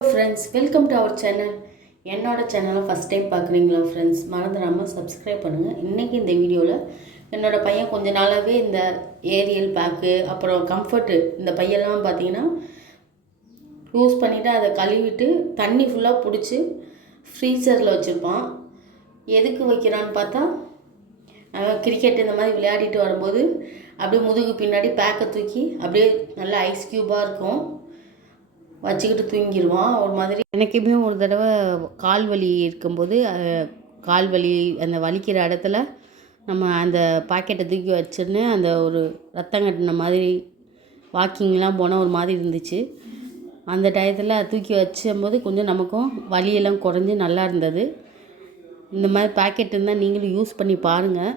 Friends welcome to our channel என்னோட சேனலை first time பார்க்குறீங்களா ஃப்ரெண்ட்ஸ் மறந்துடாமல் சப்ஸ்கிரைப் பண்ணுங்கள் இன்றைக்கி இந்த வீடியோவில் என்னோடய பையன் கொஞ்ச நாளாகவே இந்த ஏரியல் பேக்கு அப்புறம் கம்ஃபர்ட்டு இந்த பையெல்லாம் பார்த்தீங்கன்னா யூஸ் பண்ணிவிட்டு அதை கழுவிட்டு தண்ணி ஃபுல்லாக பிடிச்சி ஃப்ரீசரில் வச்சுருப்பான். எதுக்கு வைக்கிறான்னு பார்த்தா அவன் கிரிக்கெட் இந்த மாதிரி விளையாடிட்டு வரும்போது அப்படியே முதுகு பின்னாடி பேக்கை தூக்கி அப்படியே நல்லா ஐஸ் க்யூபாக இருக்கும். வச்சுக்கிட்டு தூங்கிடுவான் ஒரு மாதிரி எனக்குமே ஒரு தடவை கால் வலி இருக்கும்போது கால் வலி அந்த வலிக்கிற இடத்துல நம்ம அந்த பாக்கெட்டை தூக்கி வச்சுன்னு அந்த ஒரு ரத்தம் கட்டின மாதிரி வாக்கிங்லாம் போனால் ஒரு மாதிரி இருந்துச்சு. அந்த டயத்தில் தூக்கி வச்சும்போது கொஞ்சம் நமக்கும் வலியெல்லாம் குறைஞ்சி நல்லா இருந்தது. இந்த மாதிரி பாக்கெட் இருந்தால் நீங்களும் யூஸ் பண்ணி பாருங்கள்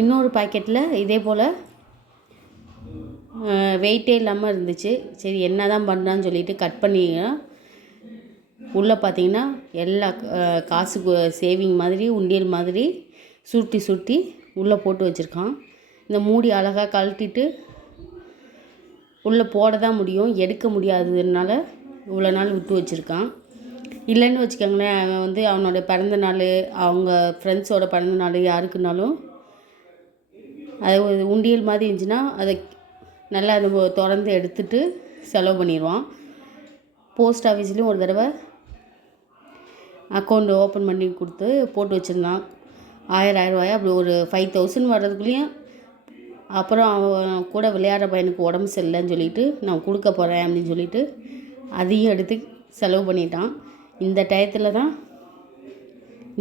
இன்னொரு பாக்கெட்டில் இதே போல் வெயிட்டே இல்லாமல் இருந்துச்சு. சரி என்ன தான் பண்ணலான்னு சொல்லிட்டு கட் பண்ணி உள்ளே பார்த்தீங்கன்னா எல்லா காசு சேவிங் மாதிரி உண்டியல் மாதிரி சுருட்டி சுருட்டி உள்ளே போட்டு வச்சுருக்கான். இந்த மூடி அழகாக கழட்டிட்டு உள்ளே போட தான் முடியும். எடுக்க முடியாததுனால இவ்வளோ நாள் விட்டு வச்சுருக்கான். இல்லைன்னு வச்சுக்கோங்களேன் அவன் வந்து அவனோட பிறந்த நாள் அவங்க ஃப்ரெண்ட்ஸோட பிறந்த நாள் யாருக்குனாலும் அது உண்டியல் மாதிரி இருந்துச்சுன்னா அதை நல்லா அது திறந்து எடுத்துட்டு செலவு பண்ணிடுவான். போஸ்ட் ஆஃபீஸ்லேயும் ஒரு தடவை அக்கௌண்ட் ஓப்பன் பண்ணி கொடுத்து போட்டு வச்சுருந்தான். ஆயிரம் ஆயிரம் ரூபாயா? அப்படி ஒரு ஃபைவ் தௌசண்ட் வர்றதுக்குள்ளேயும் அப்புறம் அவன் கூட விளையாடுற பையனுக்கு உடம்பு சரியில்லைன்னு சொல்லிட்டு நான் கொடுக்க போகிறேன் அப்படின்னு சொல்லிட்டு அதையும் எடுத்து செலவு பண்ணிட்டான். இந்த டயத்தில் தான்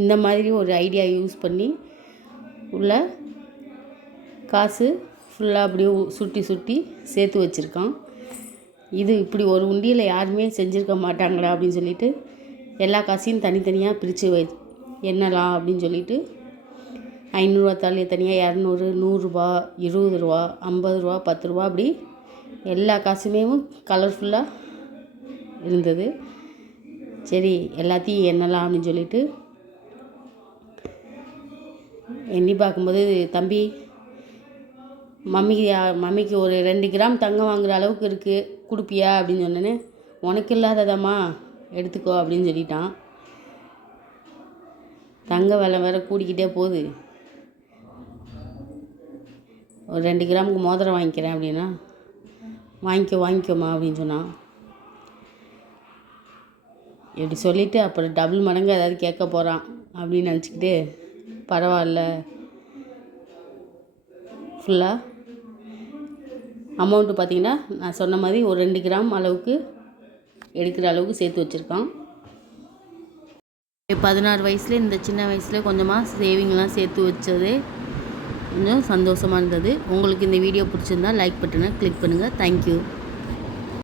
இந்த மாதிரி ஒரு ஐடியா யூஸ் பண்ணி உள்ள காசு ஃபுல்லாக அப்படியே சுட்டி சுட்டி சேர்த்து வச்சுருக்கான். இது இப்படி ஒரு உண்டியில் யாருமே செஞ்சுருக்க மாட்டாங்களா அப்படின்னு சொல்லிட்டு எல்லா காசையும் தனித்தனியாக பிரித்து வை எண்ணலாம் அப்படின்னு சொல்லிட்டு ஐநூறுரூவா தாலியை தனியாக இரநூறு நூறுரூவா இருபது ரூபா ஐம்பது ரூபா பத்து ரூபா அப்படி எல்லா காசுமே கலர்ஃபுல்லாக இருந்தது. சரி எல்லாத்தையும் எண்ணலாம் அப்படின்னு சொல்லிட்டு எண்ணி பார்க்கும்போது தம்பி மம்மிக்கு யா- மம்மிக்கு ஒரு ரெண்டு கிராம் தங்கம் வாங்குகிற அளவுக்கு இருக்குது கொடுப்பியா? அப்படின்னு சொன்னேன்னு உனக்கு இல்லாததாம்மா எடுத்துக்கோ அப்படின்னு சொல்லிட்டான். தங்க விலை வேற கூடிக்கிட்டே போகுது. ஒரு ரெண்டு கிராமுக்கு மோதிரம் வாங்கிக்கிறேன் அப்படின்னா வாங்கிக்கோ வாங்கிக்கோமா அப்படின்னு சொன்னான். இப்படி சொல்லிவிட்டு அப்புறம் டபுள் மடங்கு ஏதாவது கேட்க போகிறான் அப்படின்னு நினச்சிக்கிட்டு பரவாயில்ல. ஃபுல்லாக அமௌண்ட்டு பார்த்திங்கன்னா நான் சொன்ன மாதிரி ஒரு ரெண்டு கிராம் அளவுக்கு எடுக்கிற அளவுக்கு சேர்த்து வச்சுருக்கான். பதினாறு வயசில் இந்த சின்ன வயசில் கொஞ்சமாக சேவிங்லாம் சேர்த்து வச்சது கொஞ்சம் சந்தோஷமாக இருந்தது. உங்களுக்கு இந்த வீடியோ பிடிச்சிருந்தா லைக் பட்டனை கிளிக் பண்ணுங்கள் தேங்க்யூ